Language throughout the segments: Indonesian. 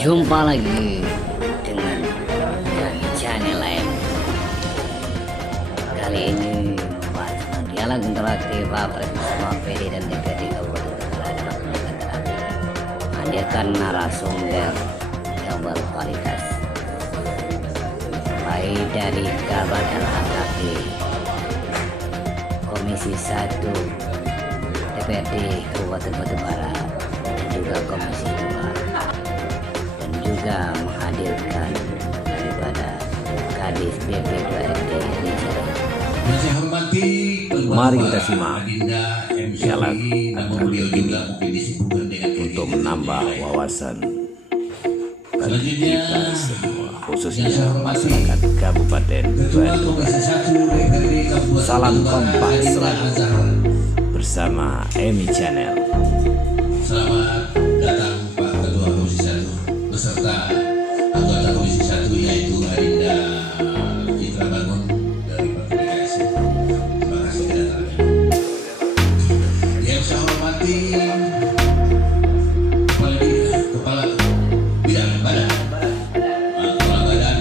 Jumpa lagi dengan channel lain. Kali ini membahas dialog interaktif Wapres bersama PD dan DPD Kabupaten Bekasi dalam pendidikan terapi, menghadirkan narasumber yang berkualitas, baik dari Kabar LHKP, Komisi 1 DPD Kabupaten Batubara, dan juga Komisi 2, dan juga menghadirkan daripada Kadis BP2RD Indonesia. Mari kita simak dialog interaktif ini untuk menambah wawasan bagi kita semua, khususnya masyarakat Kabupaten Bandung. Salam kompak selalu bersama Emi Channel. Selamat datang Pak Ketua Komisi 1 beserta anggota Komisi 1 yaitu Adinda Citra Bangun dari Partai PKS. Terima kasih kedatangannya. Yang saya hormati Kepala Bidang Badan Kepala Badan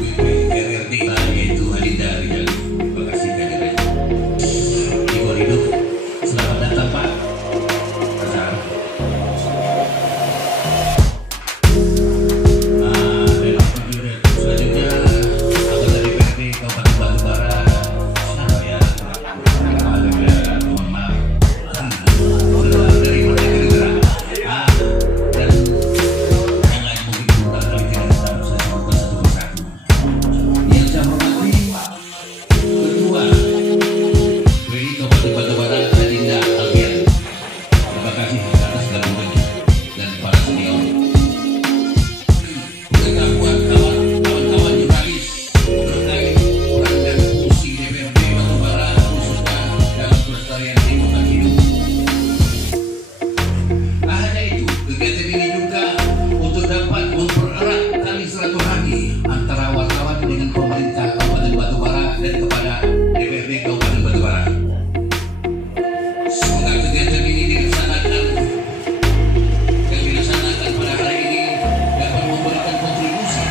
BPRD yaitu Adinda Rijal. Terima kasih kehadirannya. Ibu Ridho, selamat datang Pak. Antara wartawan dengan pemerintah Kabupaten Batubara dan kepada DPRD Kabupaten Batubara. Semoga kegiatan ini dilaksanakan pada hari ini dapat memberikan kontribusi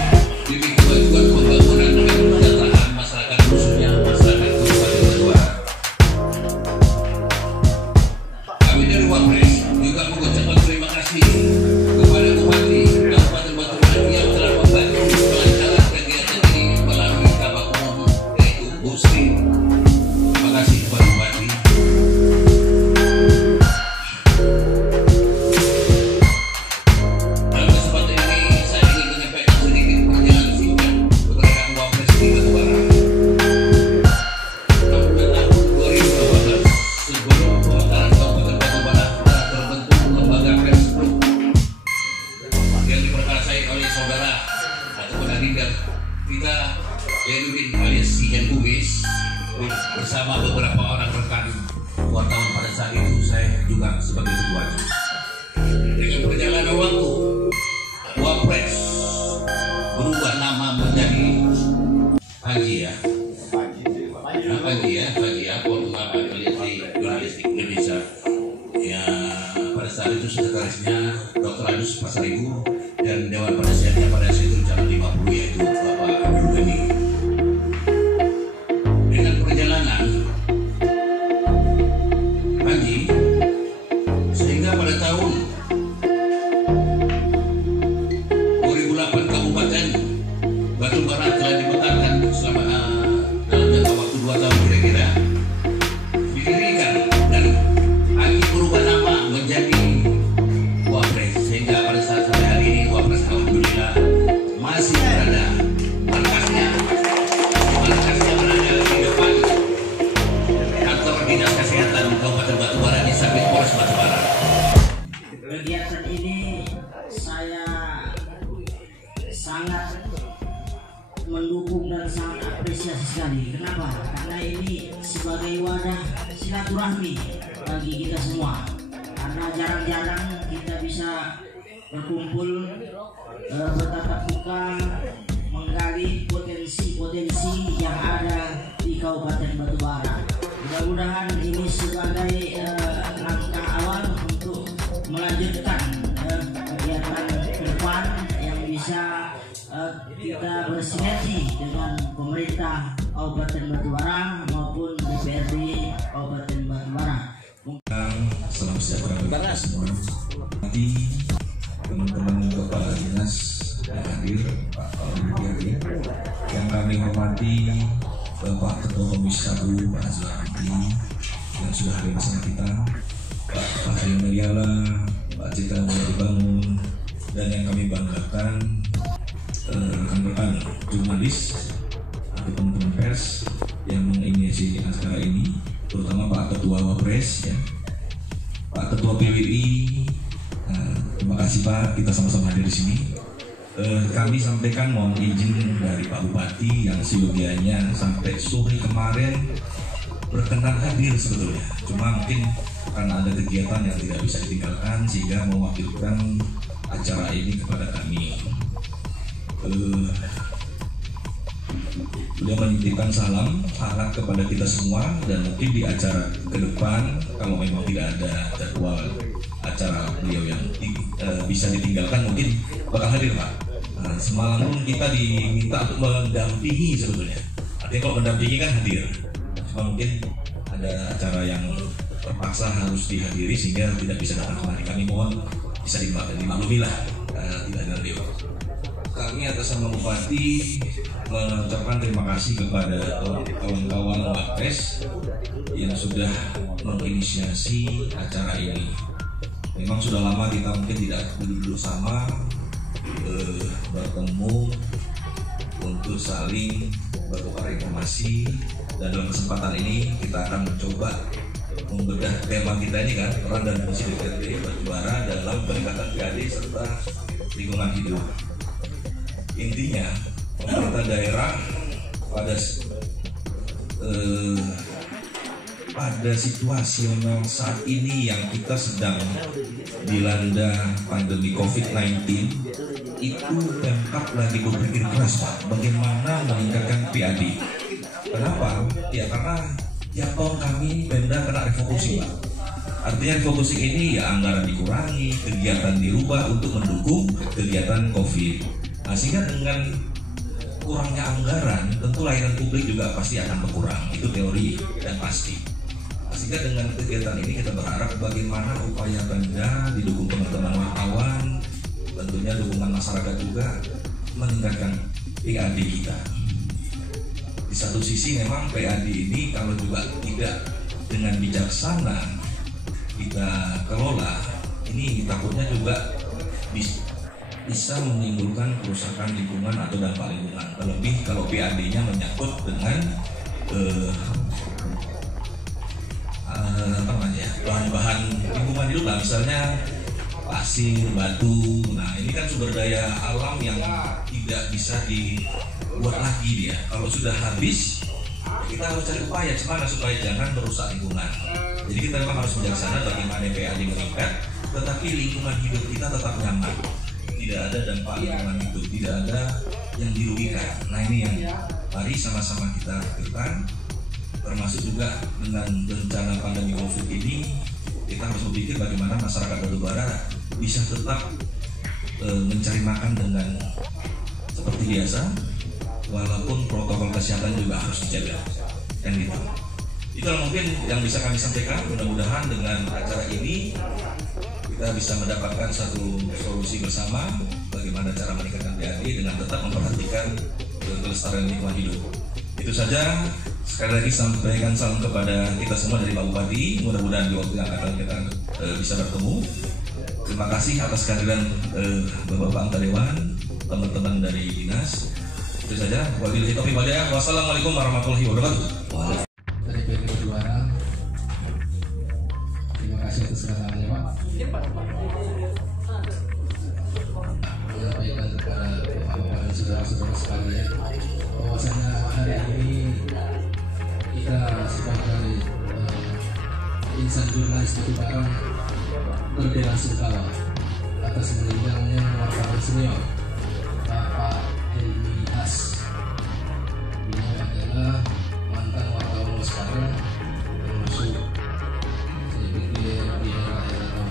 demi kemajuan pembangunan dan kesejahteraan masyarakat, khususnya masyarakat Kabupaten Batubara. Kami dari Wapres juga mengucapkan terima kasih kepada Bupati Kabupaten Batubara yang telah membantu melancarkan kegiatan ini melalui Kabak Umum yaitu Bu Sri. Terima kasih kepada Bupati. Dalam kesempatan ini saya ingin menyampaikan sedikit perjalanan singkat keberadaan Wapres di Batubara. Pada tahun 2018 sebelum pemekaran Kabupaten Batubara telah terbentuk lembaga Perspruk yang diperkasai oleh saudara ataupun Adinda kita Yadudin alias Sihen Bugis bersama beberapa orang rekan wartawan. Pada saat itu saya juga sebagai ketuanya. Dengan perjalanan waktu Wapres berubah nama menjadi Haji ya. Pembangunan Jurnalistik Indonesia. Ya, pada saat itu sekretarisnya Dr. Adus Pasaribu dan Dewan Penasihatnya pada saat itu calon 50 yaitu Bapak Abdul Ghani. Dengan perjalanan Haji sehingga pada tahun 2008 Kabupaten Batubara telah dimekarkan selama dalam jangka waktu 2 tahun kira-kira didirikan dan Haji berubah nama menjadi Wapres, sehingga pada saat sampai hari ini Wapres alhamdulillah masih berada markasnya berada di depan kantor Dinas Kesehatan Kabupaten Batubara di samping Polres Batubara. Kegiatan ini saya sangat mendukung dan sangat apresiasi sekali. Kenapa? Karena ini sebagai wadah silaturahmi bagi kita semua. Karena jarang-jarang kita bisa berkumpul bertatap muka, menggali potensi-potensi yang ada di Kabupaten Batubara. Mudah-mudahan ini sebagai langkah awal untuk melanjutkan kegiatan ke depan bisa kita bersinergi dengan pemerintah Kabupaten Batubara maupun DPRD Kabupaten Batubara. Salam sejahtera bagi kita semua. Nanti teman-teman kepala dinas yang hadir, Pak Brigadier, yang kami hormati Bapak Ketua Komisi 1 Pak Azwar Fikri yang sudah hadir bersama kita, Pak Fahri Meliala, Pak Citra Dibangun, dan yang kami banggakan rekan-rekan jurnalis atau teman-teman pers yang menginisiasi acara ini, terutama Pak Ketua Wapres, ya, Pak Ketua PWI. Terima kasih Pak, kita sama-sama hadir di sini. Kami sampaikan mohon izin dari Pak Bupati yang seyogianya sampai sore kemarin berkenan hadir sebetulnya. Cuma mungkin karena ada kegiatan yang tidak bisa ditinggalkan sehingga mewakilkan acara ini kepada kami. Beliau menitipkan salam hangat kepada kita semua, dan mungkin di acara ke depan kalau memang tidak ada jadwal acara beliau yang bisa ditinggalkan mungkin bakal hadir Pak. Semalam pun kita diminta untuk mendampingi sebetulnya. Artinya kalau mendampingi kan hadir. Cuma mungkin ada acara yang terpaksa harus dihadiri sehingga tidak bisa datang kemari. Kami mohon bisa dimaklumi lah tidak ada beliau. Kami atas nama Bupati mengucapkan terima kasih kepada kawan-kawan Wapres yang sudah menginisiasi acara ini. Memang sudah lama kita mungkin tidak duduk sama bertemu untuk saling bertukar informasi, dan dalam kesempatan ini kita akan mencoba membedah tema kita ini kan, peran dan fungsi DPRD Batubara dalam peningkatan PAD serta lingkungan hidup. Intinya pemerintah daerah pada situasional saat ini yang kita sedang dilanda pandemi COVID-19, itu Pemkab lagi berpikir keras Pak, bagaimana meningkatkan PAD. Kenapa? Ya karena tiap tahun kami Pemda kena refocusing Pak. Artinya refocusing ini ya anggaran dikurangi, kegiatan dirubah untuk mendukung kegiatan COVID. Nah, sehingga dengan kurangnya anggaran, tentu layanan publik juga pasti akan berkurang. Itu teori dan pasti. Sehingga dengan kegiatan ini kita berharap bagaimana upaya Pemda didukung teman-teman wartawan, tentunya dukungan masyarakat juga meningkatkan PAD kita. Di satu sisi memang PAD ini kalau juga tidak dengan bijaksana kita kelola, ini takutnya juga bisa menimbulkan kerusakan lingkungan atau dampak lingkungan. Terlebih kalau PAD-nya menyangkut dengan bahan-bahan lingkungan hidup lah, misalnya pasir, batu. Nah ini kan sumber daya alam yang tidak bisa dibuat lagi dia. Kalau sudah habis, kita harus cari upaya gimana supaya jangan merusak lingkungan. Jadi kita memang harus bijaksana bagaimana PAD meningkat, tetapi lingkungan hidup kita tetap nyaman. Tidak ada dampak lingkungan hidup, tidak ada yang dirugikan. Nah ini yang mari sama-sama kita lakukan. Termasuk juga dengan bencana pandemi COVID ini, kita harus berpikir bagaimana masyarakat Batubara bisa tetap mencari makan dengan seperti biasa, walaupun protokol kesehatan juga harus dijaga, kan gitu. Itu mungkin yang bisa kami sampaikan. Mudah-mudahan dengan acara ini kita bisa mendapatkan satu solusi bersama bagaimana cara meningkatkan PAD dengan tetap memperhatikan kelestarian lingkungan hidup. Itu saja. Sekali lagi sampaikan salam kepada kita semua dari Pak Bupati. Mudah-mudahan di waktu yang akan kita bisa bertemu. Terima kasih atas kehadiran Bapak Anggota Dewan, teman-teman dari dinas. Itu saja. Wabillahi taufiq wal hidayah. Wassalamualaikum warahmatullahi wabarakatuh. Dari PAD Batubara, terima kasih atas kedatangannya Pak. Menyampaikan kepada Bapak dan saudara-saudara sekalian bahwasanya hari ini kita sebagai insan jurnalis Batubara berbela-sungkawa atas meninggalnya wartawan senior Bapak Helmi Has. Beliau adalah mantan wartawan Batubara, termasuk saya pikir di era tahun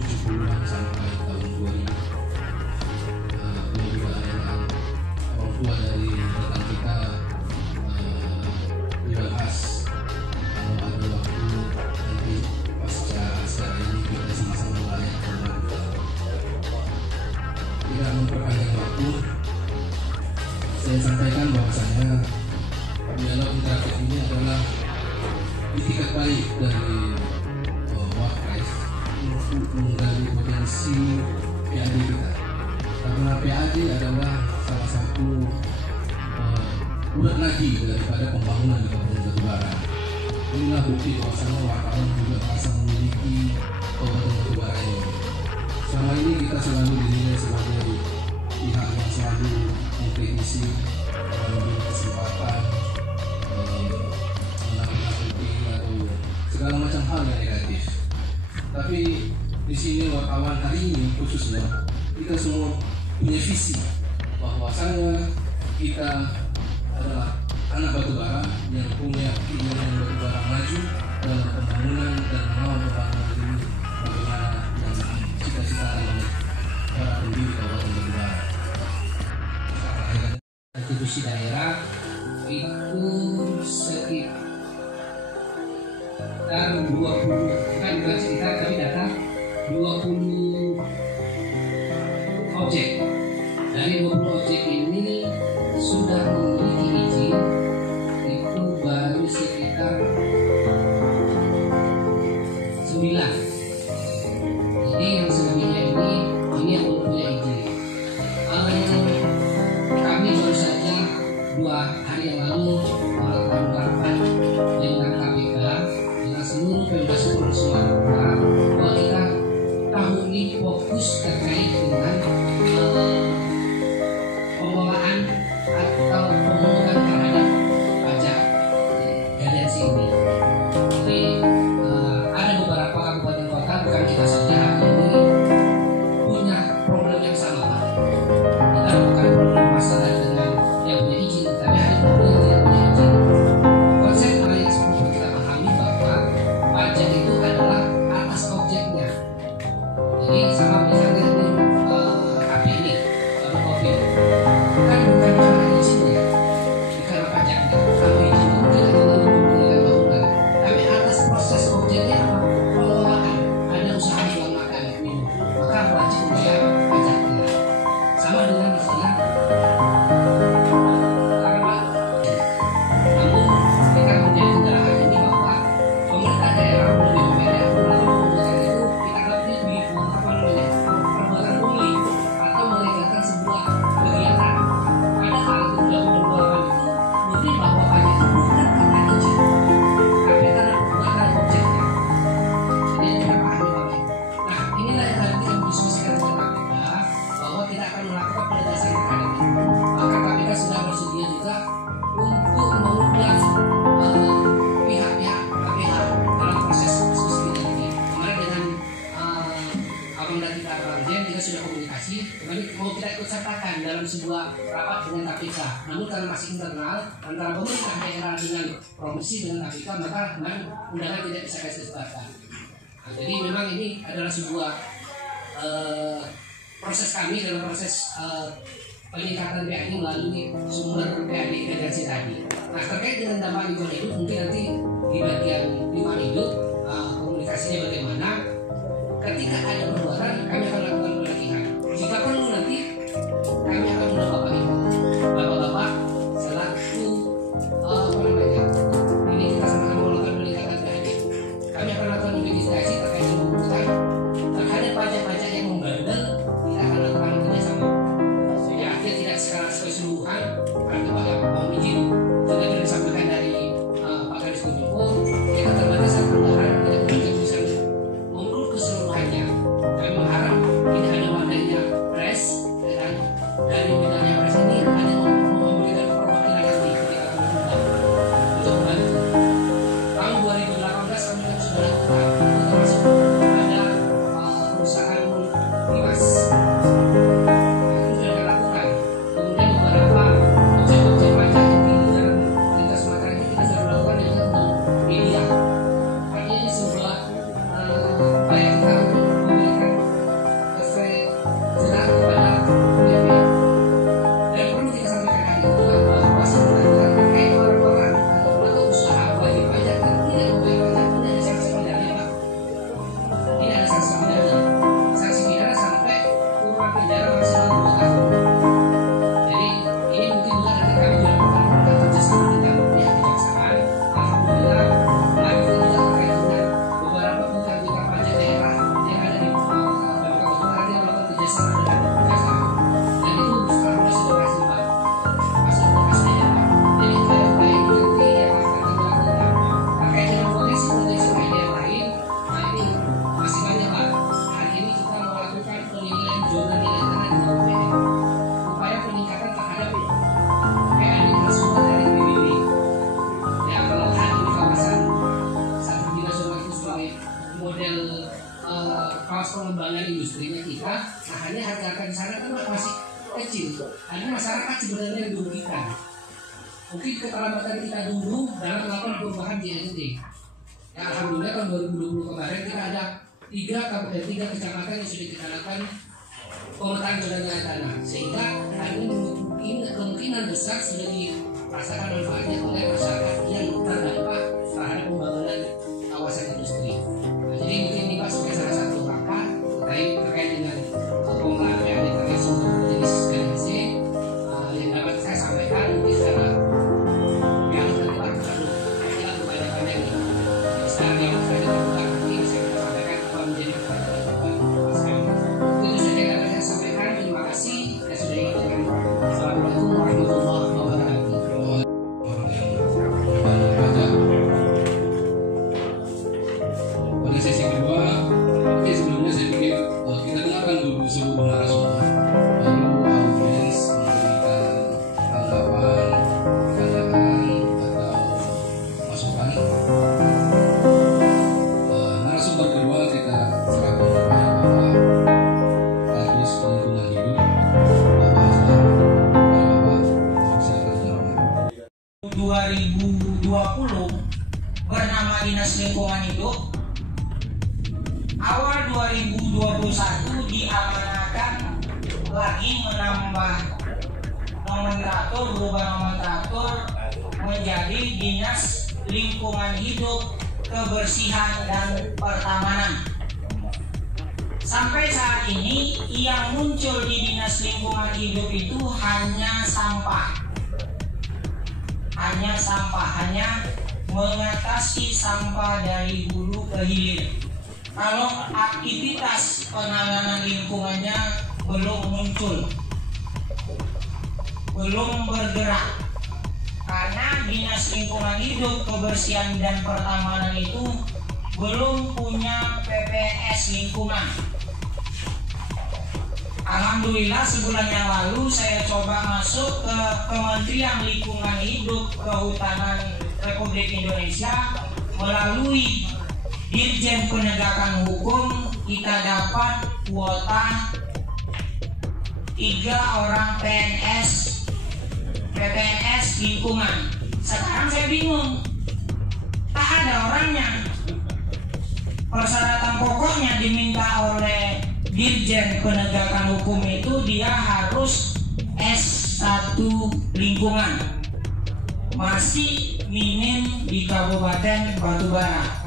70-an sampai tahun 2000. Beliau juga saya sampaikan bahwasanya dialog interaktif ini adalah itikat baik dari Wapres untuk menggali potensi PAD kita, karena PAD adalah salah satu urat nadi daripada pembangunan di Kabupaten Batubara. Inilah bukti bahwasanya wartawan juga merasa memiliki Kabupaten Batubara ini. Selama ini kita selalu dinilai sebagai pihak yang selalu mengkritisi, memberi kesempatan, menakut-nakuti atau segala macam hal yang negatif. Tapi di sini wartawan hari ini khususnya kita semua punya visi bahwasanya kita adalah anak Batubara yang punya keinginan Batubara maju dalam pembangunan dan mau membangun ini bagaimana yang cita-cita oleh para pendiri Kabupaten Batubara. Institusi daerah itu sekitar 20, bukan sekitar tapi data 20 objek. Dari 20 objek ini sudah memiliki izin itu baru sekitar 9. Jadi yang selebihnya ini yang belum punya izin. Kami baru saja 2 hari yang lalu melakukan rapat dengan KPK dengan seluruh Pemda Sumatera bahwa kita tahun ini fokus terkait dengan pengelolaan atau pemungutan terhadap pajak GDNC ini. Jadi ada beberapa kabupaten kota, bukan kita saja hari ini punya problem yang sama, Pak. Kita bukan problem masalah dengan yang punya izin, tapi ada problem yang tidak punya izin. Konsep yang perlu kita pahami bahwa pajak itu adalah atas objeknya. Jadi sama misalnya ini HP ini, COVID, kan bukan karena izinnya, bukan karena pajaknya. Kalau izin itu tidak terlalu memberikan bangunan, tapi atas proses objeknya apa? Pengelolaan, ada usaha jual makan minum, maka wajib membayar pajaknya. Sama dengan misalnya namun kita menjadi kendala ini bahwa pemerintah daerah lebih memilih melalui keputusan itu kita lebih di perbuatan pungli atau melegalkan sebuah kegiatan. Padahal dalam perbuatan itu murni bahwa pajak itu bukan karena izin, tapi karena perbuatan objeknya. Jadi kita pahami Bapak. Nah inilah yang tadi kita diskusikan dengan KPK bahwa kita akan melakukan penegasan terhadap itu. Maka KPK sudah bersedia juga untuk mengundang pihak-pihak KPH dalam proses diskusi kita ini. Kemarin dengan Abang dan kita Rajen kita sudah komunikasi, kemarin mau kita ikut sertakan dalam sebuah rapat dengan KPK. Namun karena masih internal antara pemerintah daerah dengan provinsi dengan KPK, maka kemarin undangan tidak bisa kita sebarkan. Nah, jadi memang ini adalah sebuah proses kami dalam proses peningkatan PAD melalui sumber PAD integrasi tadi. Nah terkait dengan dampak lingkungan hidup mungkin nanti di bagian lingkungan hidup komunikasinya bagaimana. Ketika ada perbuatan kami akan lakukan pelatihan. Jika perlu nanti kami akan mengundang bapak-bapak selaku ini kita sama-sama melakukan peningkatan PAD. Kami akan lakukan investigasi terkait dengan pemungutan terhadap pajak-pajak yang membandel. Kita akan lakukan kerjasama. Jadi artinya tidak secara keseluruhan karena Pak izin sudah disampaikan dari Pak Kadis Kominfo kita terbatasan anggaran tidak bisa mengurus keseluruhannya. Kami mengharap tidak ada wadahnya press kecil. Karena masyarakat sebenarnya dirugikan. Mungkin keterlambatan kita dulu dalam melakukan perubahan di NTT. Ya, alhamdulillah tahun 2020 kemarin kita ada 3 kecamatan yang sudah kita lakukan pemetaan kedatangan tanah, sehingga hari ini kemungkinan besar sudah dirasakan manfaatnya oleh masyarakat yang terdampak terhadap pembangunan kawasan industri. Nah, jadi mungkin ini Pak sebagai salah satu langkah terkait dengan pengelolaan PAD terkait sumber jenis GNC yang dapat saya sampaikan mungkin secara yang terlibat terlalu banyak kebanyakan ini. Sekarang yang saya terbuka nanti saya sampaikan apa menjadi kebanyakan Pak sekali. Itu saja dapat saya sampaikan. Terima kasih. Saya sudah ingatkan. Assalamualaikum warahmatullahi wabarakatuh. Pada sesi kedua, sebelumnya saya pikir kita dengarkan dulu seluruh narasumber, lalu audiens memberikan tanggapan, pandangan atau masukan. Narasumber kedua kita serahkan kepada Bapak Kadis Lingkungan Hidup, Bapak Azhar. Bapak, silakan. 2020 bernama Dinas Lingkungan Hidup. Awal 2021 diamanahkan lagi menambah nomenklatur, berubah nomenklatur menjadi Dinas Lingkungan Hidup, Kebersihan dan Pertamanan. Sampai saat ini yang muncul di Dinas Lingkungan Hidup itu hanya sampah, hanya mengatasi sampah dari hulu ke hilir. Kalau aktivitas penanganan lingkungannya belum muncul, belum bergerak, karena Dinas Lingkungan Hidup, Kebersihan dan Pertamanan itu belum punya PPS lingkungan. Alhamdulillah sebulan yang lalu saya coba masuk ke Kementerian Lingkungan Hidup Kehutanan Republik Indonesia melalui Dirjen Penegakan Hukum. Kita dapat kuota 3 orang PNS lingkungan. Sekarang saya bingung, tak ada orangnya. Persyaratan pokoknya diminta oleh Dirjen Penegakan Hukum itu dia harus S1 lingkungan, masih minim di Kabupaten Batubara.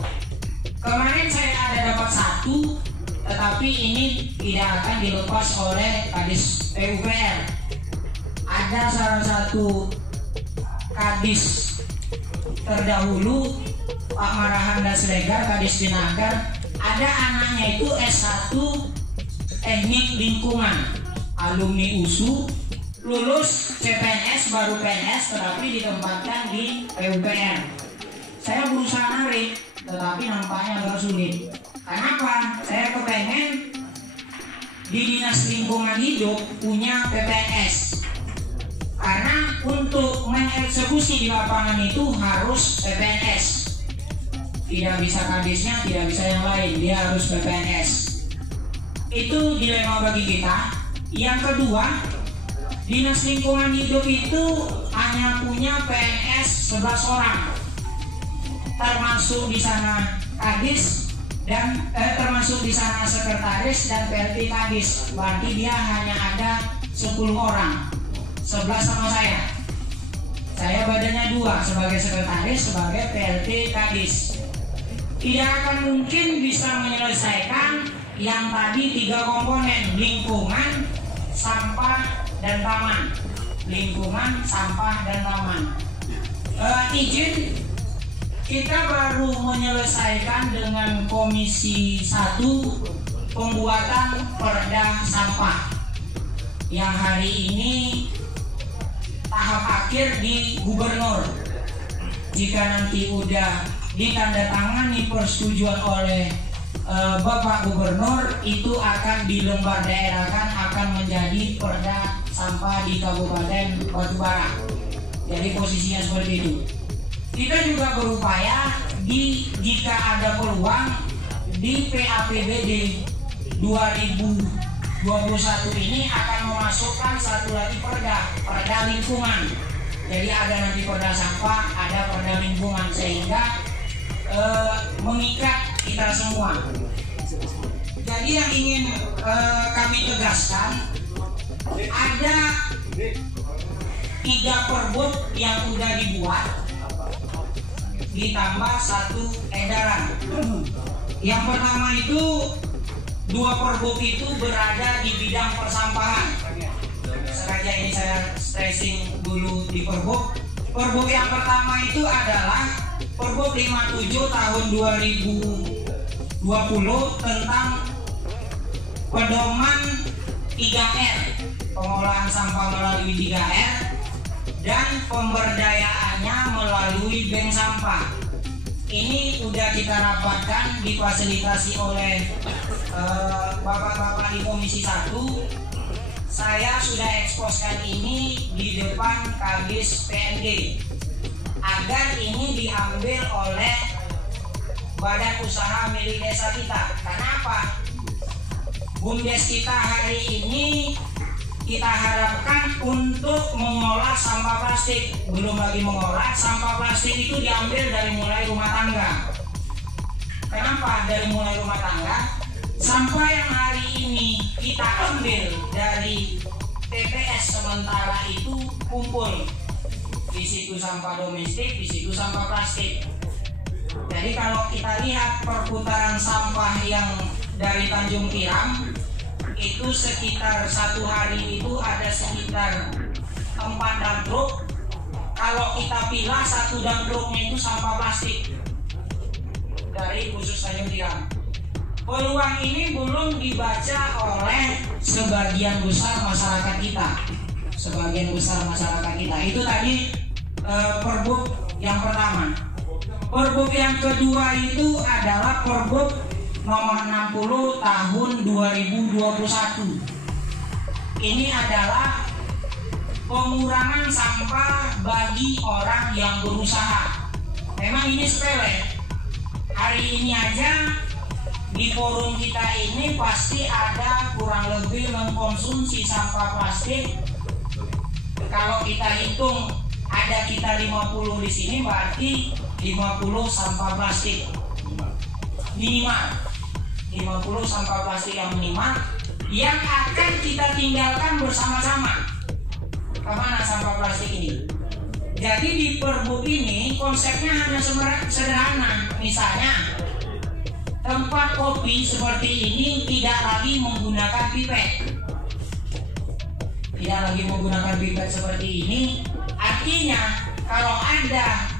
Kemarin saya ada dapat 1, tetapi ini tidak akan dilepas oleh Kadis PUPR. Ada salah satu Kadis terdahulu, Pak Marahan Dasregar, Kadis Binagar, ada anaknya itu S1 Teknik Lingkungan, alumni USU, lulus CPNS, baru PNS, tetapi ditempatkan di PUPR. Saya berusaha narik, tetapi nampaknya agak sulit. Kenapa? Saya kepengen di Dinas Lingkungan Hidup punya PPNS. Karena untuk mengeksekusi di lapangan itu harus PPNS. Tidak bisa kadisnya, tidak bisa yang lain, dia harus PPNS. Itu dilema bagi kita. Yang kedua, Dinas Lingkungan Hidup itu hanya punya PNS 11 orang, termasuk di sana kadis dan termasuk di sana sekretaris dan PLT kadis. Berarti dia hanya ada 10 orang, 11 sama saya. Saya badannya 2 sebagai sekretaris, sebagai PLT kadis. Tidak akan mungkin bisa menyelesaikan yang tadi 3 komponen: lingkungan, sampah, dan taman. Lingkungan, sampah, dan taman. Izin, kita baru menyelesaikan dengan Komisi 1 pembuatan Perda Sampah yang hari ini tahap akhir di Gubernur. Jika nanti udah ditandatangani persetujuan oleh Bapak Gubernur, itu akan di lembar daerahkan, akan menjadi Perda Sampah di Kabupaten Batubara. Jadi posisinya seperti itu. Kita juga berupaya jika ada peluang di PAPBD 2021 ini akan memasukkan satu lagi perda lingkungan. Jadi ada nanti perda sampah, ada perda lingkungan, sehingga mengikat kita semua. Jadi yang ingin kami tegaskan, ada 3 perbuk yang sudah dibuat, ditambah 1 edaran. Yang pertama itu 2 perbuk itu berada di bidang persampahan. Sengaja ini saya stressing dulu di perbuk. Perbuk yang pertama itu adalah Perbuk 57 tahun 2020 tentang pedoman 3R, pengolahan sampah melalui 3R, dan pemberdayaannya melalui bank sampah. Ini sudah kita rapatkan, difasilitasi oleh bapak-bapak di Komisi 1. Saya sudah eksposkan ini di depan Kadis PND agar ini diambil oleh badan usaha milik desa kita. Kenapa? BUMDes kita hari ini kita harapkan untuk mengolah sampah plastik. Belum lagi mengolah sampah plastik itu diambil dari mulai rumah tangga. Kenapa dari mulai rumah tangga? Sampah yang hari ini kita ambil dari TPS sementara itu kumpul. Di situ sampah domestik, di situ sampah plastik. Jadi kalau kita lihat perputaran sampah yang dari Tanjung Tiram itu sekitar 1 hari itu ada sekitar 4 dump truk. Kalau kita pilah 1 dump truknya itu sampah plastik dari khusus Tanjung Tiram. Peluang ini belum dibaca oleh sebagian besar masyarakat kita. Itu tadi perbuk yang pertama. Perbuk yang kedua itu adalah Perbuk nomor 60 tahun 2021. Ini adalah pengurangan sampah bagi orang yang berusaha. Memang ini sepele. Hari ini aja di forum kita ini pasti ada kurang lebih mengkonsumsi sampah plastik. Kalau kita hitung ada kita 50 di sini, berarti 50 sampah plastik minimal. 50 sampah plastik yang minimal yang akan kita tinggalkan bersama-sama. Kemana sampah plastik ini? Jadi di perbuk ini konsepnya hanya sederhana. Misalnya tempat kopi seperti ini tidak lagi menggunakan pipet. Tidak lagi menggunakan pipet seperti ini. Artinya kalau ada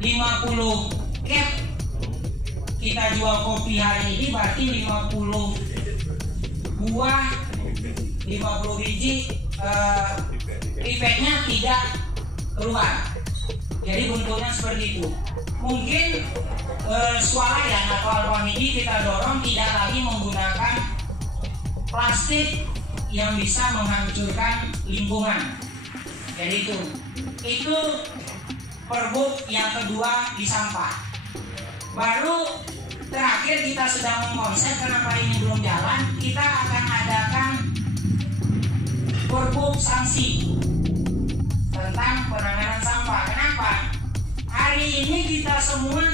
50 cap kita jual kopi hari ini, berarti 50 buah, 50 biji pipetnya tidak keluar. Jadi bentuknya seperti itu. Mungkin swalayan atau Alfamidi kita dorong tidak lagi menggunakan plastik yang bisa menghancurkan lingkungan. Jadi itu perbuk yang kedua di sampah. Baru terakhir kita sedang mengkonsep, kenapa ini belum jalan, kita akan adakan perbuk sanksi tentang penanganan sampah. Kenapa? Hari ini kita semua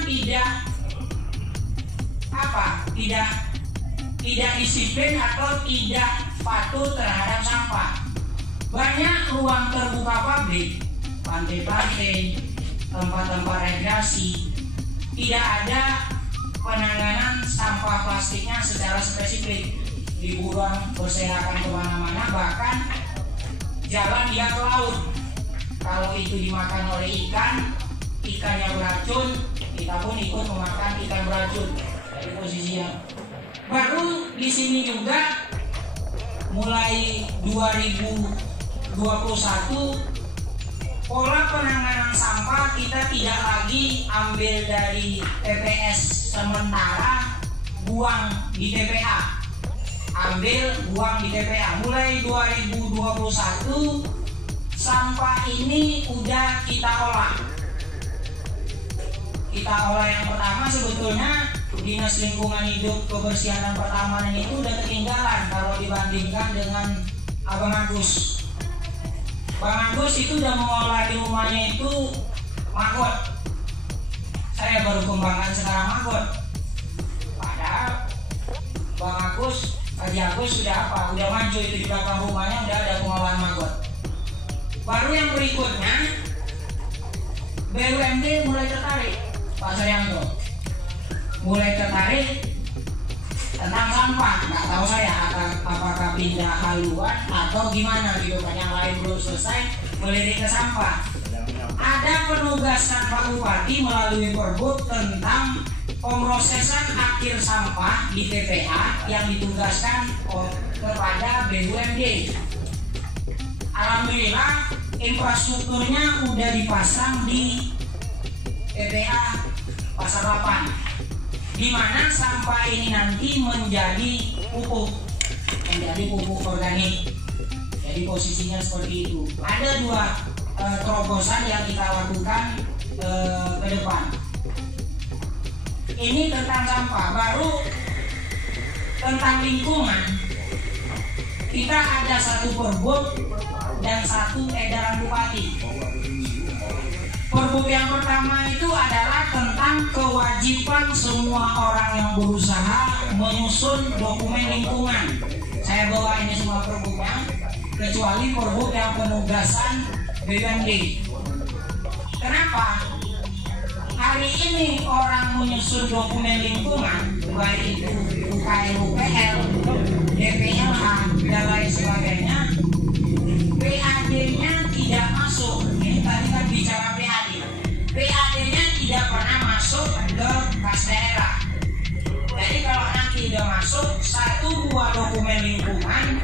tidak disiplin atau tidak patuh terhadap sampah. Banyak ruang terbuka publik, pantai-pantai, tempat-tempat rekreasi, tidak ada penanganan sampah plastiknya secara spesifik. Dibuang berserakan kemana-mana, bahkan jalan dia ke laut. Kalau itu dimakan oleh ikan yang beracun, kita pun ikut memakan ikan beracun. Dari posisinya baru di sini juga mulai 2021 pola penanganan sampah kita tidak lagi ambil dari TPS sementara, buang di TPA. Ambil, buang di TPA. Mulai 2021 sampah ini udah kita olah. Kita olah yang pertama sebetulnya Dinas Lingkungan Hidup, Kebersihan dan Pertamanan itu udah ketinggalan kalau dibandingkan dengan Abang Agus. Bang Agus itu udah mengolah di rumahnya itu maggot. Saya baru kembangkan sekarang maggot. Padahal Bang Agus, Haji Agus sudah apa? Udah maju itu di belakang rumahnya udah ada pengolahan maggot. Baru yang berikutnya BUMD mulai tertarik, Pak Saryanto. Mulai tertarik tentang sampah. Nggak tahu saya apakah pindah haluan atau gimana gitu kan, yang lain belum selesai melirik ke sampah. Ada penugasan Pak Bupati melalui Perbub tentang pemrosesan akhir sampah di TPA yang ditugaskan kepada BUMD. Alhamdulillah infrastrukturnya udah dipasang di TPA Pasar 8, di mana sampah ini nanti menjadi pupuk organik. Jadi posisinya seperti itu. Ada dua terobosan yang kita lakukan ke depan. Ini tentang sampah. Baru tentang lingkungan, kita ada satu Perbub dan satu edaran Bupati. Perbub yang pertama itu adalah tentang kewajiban semua orang yang berusaha menyusun dokumen lingkungan. Saya bawa ini semua perbubnya, kecuali perbub yang penugasan BUMD. Kenapa? Hari ini orang menyusun dokumen lingkungan, baik itu UKL, UPL, DPLH, dan lain sebagainya, PAD-nya tidak masuk. Ini tadi kan bicara PAD. PAD-nya tidak pernah masuk ke kas daerah. Jadi kalau nanti udah masuk, 1-2 dokumen lingkungan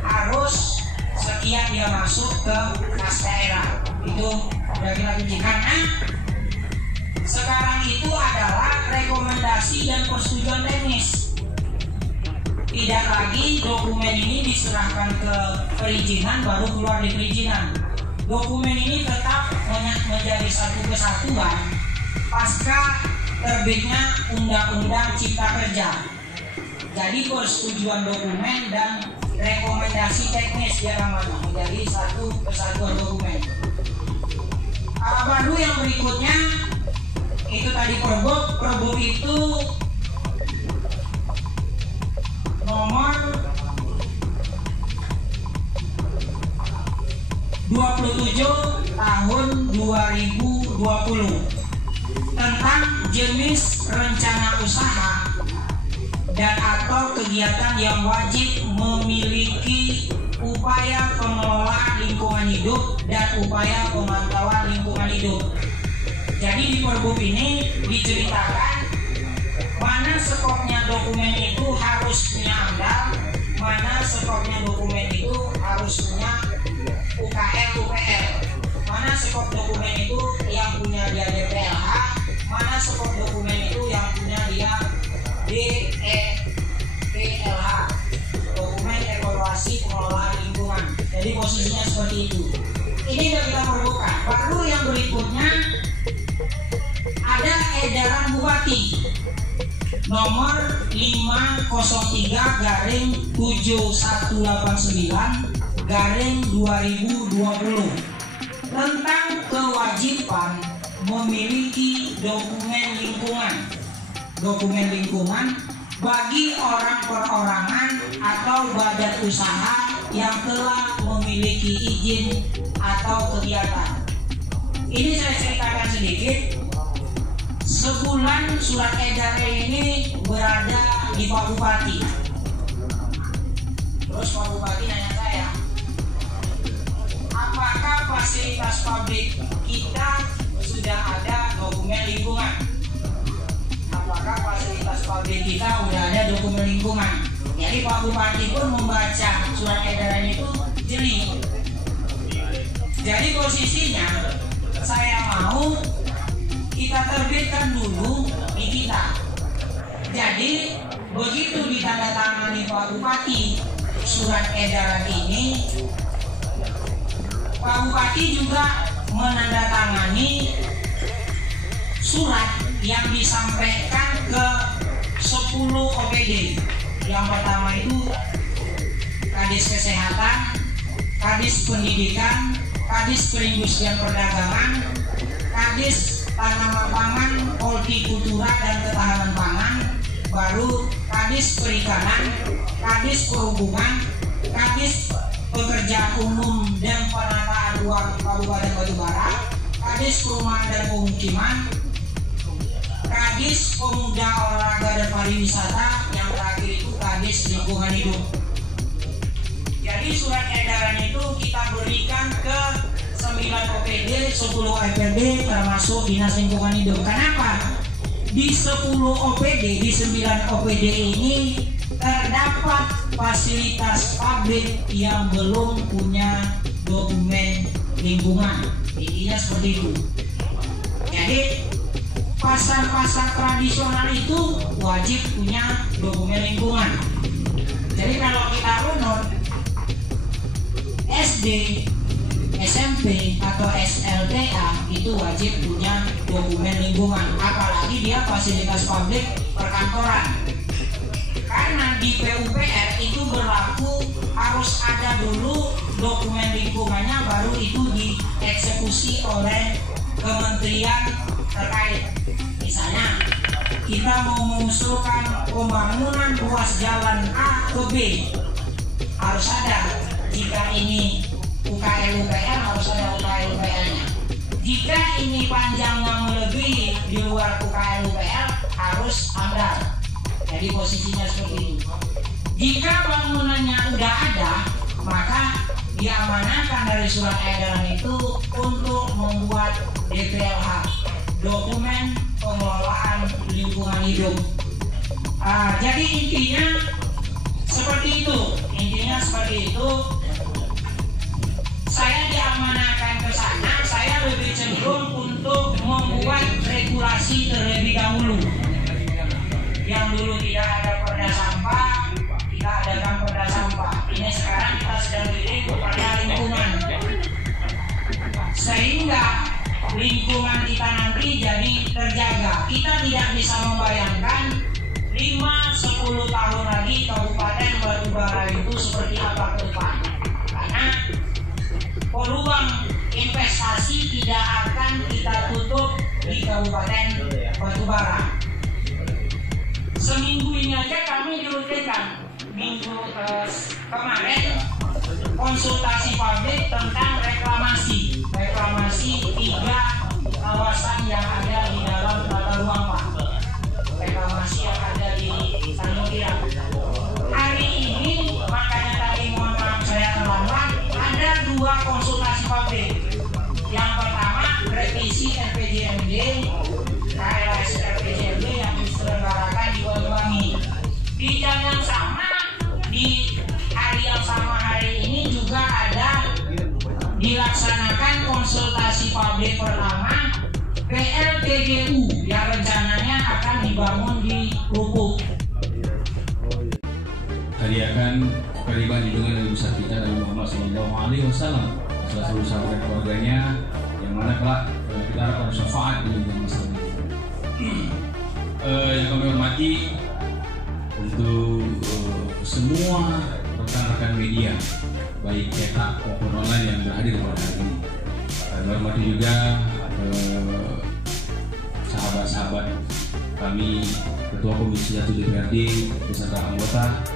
harus sekian dia masuk ke kas daerah. Itu udah kita uji. Karena sekarang itu adalah rekomendasi dan persetujuan teknis. Tidak lagi dokumen ini diserahkan ke perizinan baru keluar di perizinan. Dokumen ini tetap menjadi satu kesatuan pasca terbitnya Undang-Undang Cipta Kerja. Jadi persetujuan dokumen dan rekomendasi teknis dia namanya menjadi satu kesatuan dokumen. Baru yang berikutnya itu tadi Perbub itu nomor 27 tahun 2020 tentang jenis rencana usaha dan atau kegiatan yang wajib memiliki upaya pengelolaan lingkungan hidup dan upaya pemantauan lingkungan hidup. Jadi di Perbub ini diceritakan mana skopnya dokumen itu harus punya AMDAL, mana skopnya dokumen itu harus punya UKL, UPL, mana skop dokumen itu yang punya dia DPLH, mana skop dokumen itu yang punya dia DEPLH, dokumen evaluasi pengelolaan lingkungan. Jadi posisinya seperti itu. Ini sudah kita perlukan. Baru yang berikutnya ada edaran Bupati nomor 503/7189/2020 tentang kewajiban memiliki dokumen lingkungan bagi orang perorangan atau badan usaha yang telah memiliki izin atau kegiatan. Ini saya ceritakan sedikit. Sebulan surat edaran ini berada di Pak Bupati. Terus Pak Bupati nanya saya, apakah fasilitas pabrik kita sudah ada dokumen lingkungan? Apakah fasilitas pabrik kita sudah ada dokumen lingkungan? Jadi Pak Bupati pun membaca surat edaran itu jeli. Jadi posisinya saya mau kita terbitkan dulu di kita. Jadi begitu ditandatangani Pak Bupati surat edaran ini, Pak Bupati juga menandatangani surat yang disampaikan ke 10 OPD. Yang pertama itu Kadis Kesehatan, Kadis Pendidikan, Kadis Perindustrian Perdagangan, Kadis Tanaman Pangan, Hortikultura dan Ketahanan Pangan, baru Kadis Perikanan, Kadis Perhubungan, Kadis Pekerjaan Umum dan Penataan Ruang Kabupaten Batubara, Kadis Perumahan dan Pemukiman, Kadis Pemuda Olahraga dan Pariwisata, yang terakhir itu Kadis Lingkungan Hidup. Jadi surat edaran itu kita berikan ke 9 OPD, 10 IPD termasuk Dinas Lingkungan Hidup. Kenapa? Di 10 OPD, di 9 OPD ini terdapat fasilitas pabrik yang belum punya dokumen lingkungan. Intinya seperti itu. Jadi pasar-pasar tradisional itu wajib punya dokumen lingkungan. Jadi kalau kita runut SD, SMP atau SLTA itu wajib punya dokumen lingkungan, apalagi dia fasilitas publik perkantoran. Karena di PUPR itu berlaku harus ada dulu dokumen lingkungannya, baru itu dieksekusi oleh kementerian terkait. Misalnya kita mau mengusulkan pembangunan ruas jalan A ke B, harus ada. Jika ini UKL-UPL harus ada UKL-UPL-nya. Jika ini panjangnya melebihi di luar UKL-UPL harus AMDAL. Jadi posisinya seperti itu. Jika bangunannya udah ada, maka diamanahkan dari surat edaran itu untuk membuat DPLH, dokumen pengelolaan lingkungan hidup. Jadi intinya seperti itu. Saya diamanahkan ke sana, saya lebih cenderung untuk membuat regulasi terlebih dahulu. Yang dulu tidak ada perda sampah, kita adakan perda sampah. Ini sekarang kita sedang bikin perda lingkungan. Sehingga lingkungan kita nanti jadi terjaga. Kita tidak bisa membayangkan 5-10 tahun lagi Kabupaten Batubara itu seperti apa ke depan. Karena peluang investasi tidak akan kita tutup di Kabupaten Batubara. Seminggu ini aja kami dirutinkan. Minggu kemarin konsultasi publik tentang reklamasi 3 kawasan yang ada di dalam tata ruang Pak. Reklamasi yang ada di Tanjung Pinang. Hari ini makanya tadi mohon maaf saya terlambat, ada 2 konsultasi publik. Yang pertama revisi RPJMD, KLS RPJMD yang diselenggarakan di Banyuwangi. Di jam yang sama, di hari yang sama hari ini juga ada dilaksanakan konsultasi publik pertama PLTGU yang rencananya akan dibangun di Lubuk. Hadiahkan keriban junjungan Nabi besar kita Nabi Muhammad SAW salah satu sahabat keluarganya yang mana kelak kita harapkan syafaat di dunia masa yang kami hormati untuk semua rekan-rekan media baik cetak maupun online yang berhadir pada hari ini. Kami hormati juga sahabat-sahabat kami Ketua Komisi 1 DPRD beserta anggota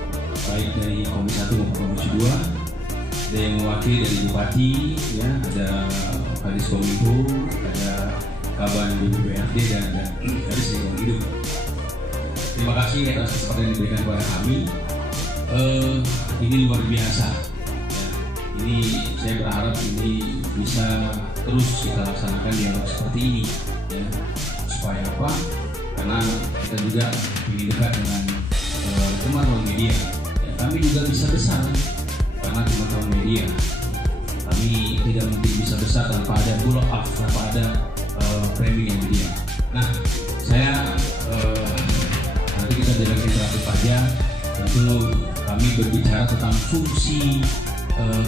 baik dari Komisi 1 maupun Komisi 2. Ada yang mewakili dari Bupati, ya, ada Kadis Kominfo, ada Kaban BPRD dan ada Kadis Lingkungan Hidup. Terima kasih atas kesempatan yang diberikan kepada kami. Ini luar biasa. Ya, ini saya berharap ini bisa terus kita laksanakan dialog seperti ini, ya. Supaya apa? Karena kita juga ingin dekat dengan teman-teman media. Ya, kami juga bisa besar karena teman-teman media. Kami tidak mungkin bisa besar tanpa ada pull up, tanpa ada framing yang media. Nah, saya nanti kita dalam interaktif aja. Tentu kami berbicara tentang fungsi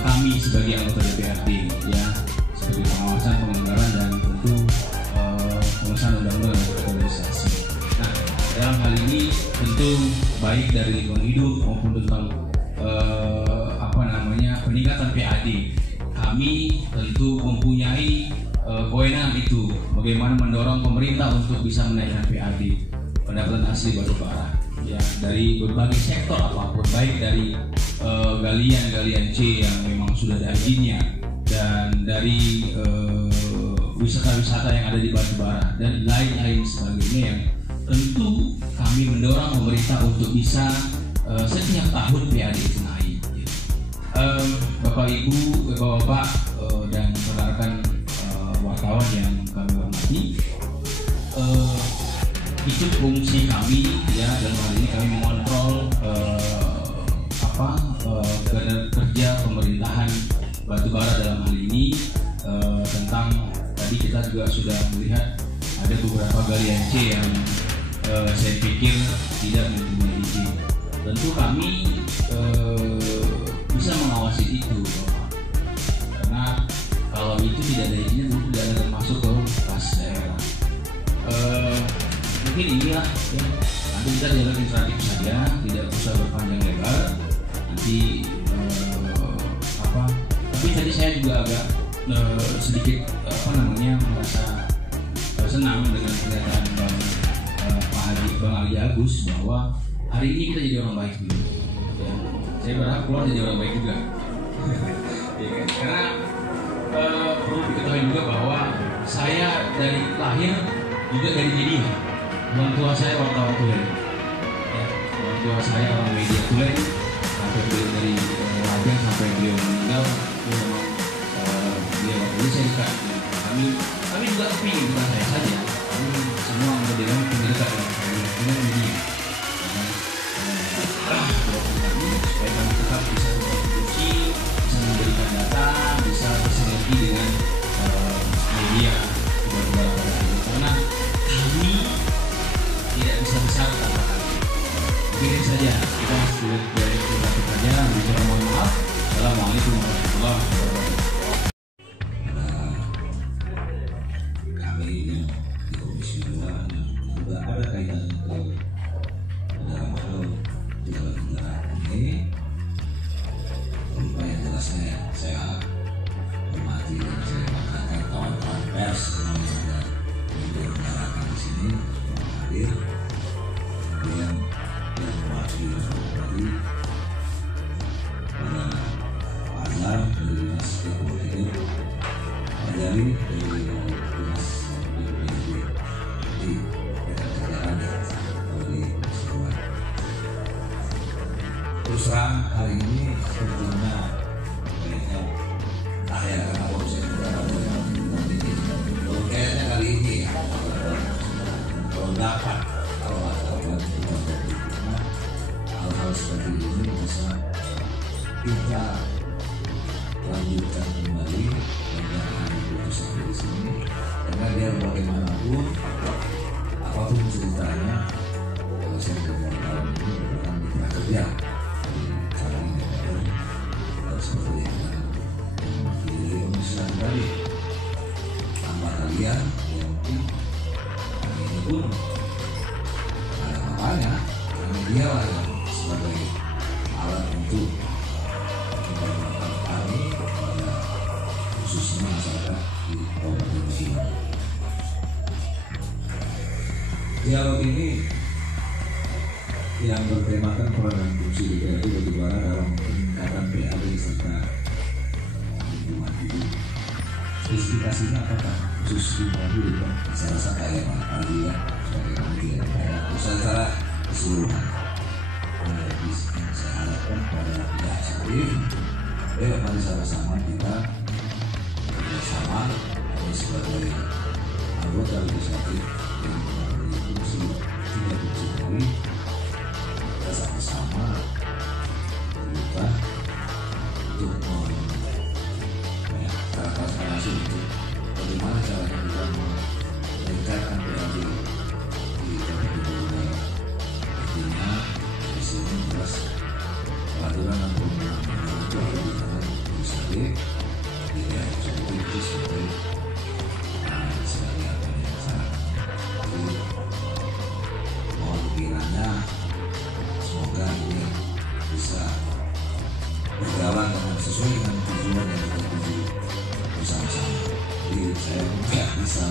kami sebagai anggota DPRD, ya, sebagai pengawasan, penganggaran dan tentu pengesahan undang-undang dan organisasi. tentu baik dari lingkungan hidup maupun tentang peningkatan PAD. Kami tentu mempunyai kewenangan itu, bagaimana mendorong pemerintah untuk bisa menaikkan PAD, pendapatan asli batubara, ya, dari berbagai sektor apapun, baik dari galian C yang memang sudah ada izinnya, dan dari wisata-wisata yang ada di batubara dan lain-lain sebagainya, yang tentu kami mendorong pemerintah untuk bisa setiap tahun PAD itu naik. Bapak Ibu, Bapak-bapak dan rekan-rekan wartawan yang kami hormati, itu fungsi kami, ya, dalam hal ini kami mengontrol kerja pemerintahan batubara dalam hal ini, tentang tadi kita juga sudah melihat ada beberapa galian C yang saya pikir tidak mempunyai izin. Tentu kami bisa mengawasi itu, karena kalau itu tidak ada izinnya tentu tidak ada masuk ke kas daerah. Mungkin inilah, ya, nanti kita dialog interaktif saja, tidak usah berpanjang lebar. Nanti tapi tadi saya juga agak sedikit merasa senang dengan pernyataan Bang Ali Agus bahwa hari ini kita jadi orang baik dulu. Ya, saya berharap keluar jadi orang baik juga. Ya, karena perlu diketahui juga bahwa saya dari lahir juga dari media. Orang tua saya wartawan tulen. Ya, orang tua saya orang media tulen. Sampai dari lahir sampai beliau meninggal, itu memang beliau waktu saya dekat. Kami juga kepingin, bukan saya saja. Kami semua anggota dewan kepingin dekat dengan media. Supaya kami tetap bisa berkontribusi, bisa memberikan data, bisa bersinergi dengan media batubara pada hari ini. Karena kami tidak bisa besar tanpa kami. Begini saja, kita sudah dari kita saja. Bicara mohon maaf. Assalamualaikum warahmatullahi wabarakatuh. Kami yang di Komisi 2 juga ada kaitan ke dalam hal jalan kendaraan ini. Lupa yang jelasnya saya hormati dan saya banggakan kawan-kawan pers yang ada menyelenggarakan di sini hadir. Kemudian yang mewakili tadi pada Pak Azhar dari Dinas Lingkungan Hidup, Pak Jari dari Dinas di jajaran dari Komisi 2. Terus terang hari ini sebetulnya kayaknya karena urusan negara kayaknya kali ini ya, kalau dapat hal-hal seperti ini bisa kita lanjutkan kembali dan jangan diputus sampai di sini, karena biar bagaimanapun apapun ceritanya, kalau saya berpengalaman ini merupakan mitra kerja kami DPR dan seperti yang di Komisi tadi tanpa kalian ya mungkin kami ini pun ada apa-apanya, karena dia lah yang sebagai alat untuk memperkenalkan kami pada khususnya masyarakat di Kabupaten Sleman. Dialog ini yang bertemakan peran dan fungsi DPRD batubara dalam peningkatan PAD serta lingkungan hidup. Spesifikasinya apakah khusus lingkungan hidup? Saya rasa kayak Pak Ali ya, sebagai kementerian daerah secara keseluruhan. Jadi saya harapkan pada pihak eksekutif, mari sama-sama kita bersama sebagai anggota legislatif yang memiliki fungsi 3 fungsi Polri, kita sama-sama terbuka untuk cara transformasi untuk bagaimana caranya kita meningkatkan PAD di Kabupaten. Artinya di sini jelas peraturan dan perundang-undangan itu ada di tangan legislatif, di daerah eksekutif itu sebagai apa yang sangat. Jadi mohon kiranya bisa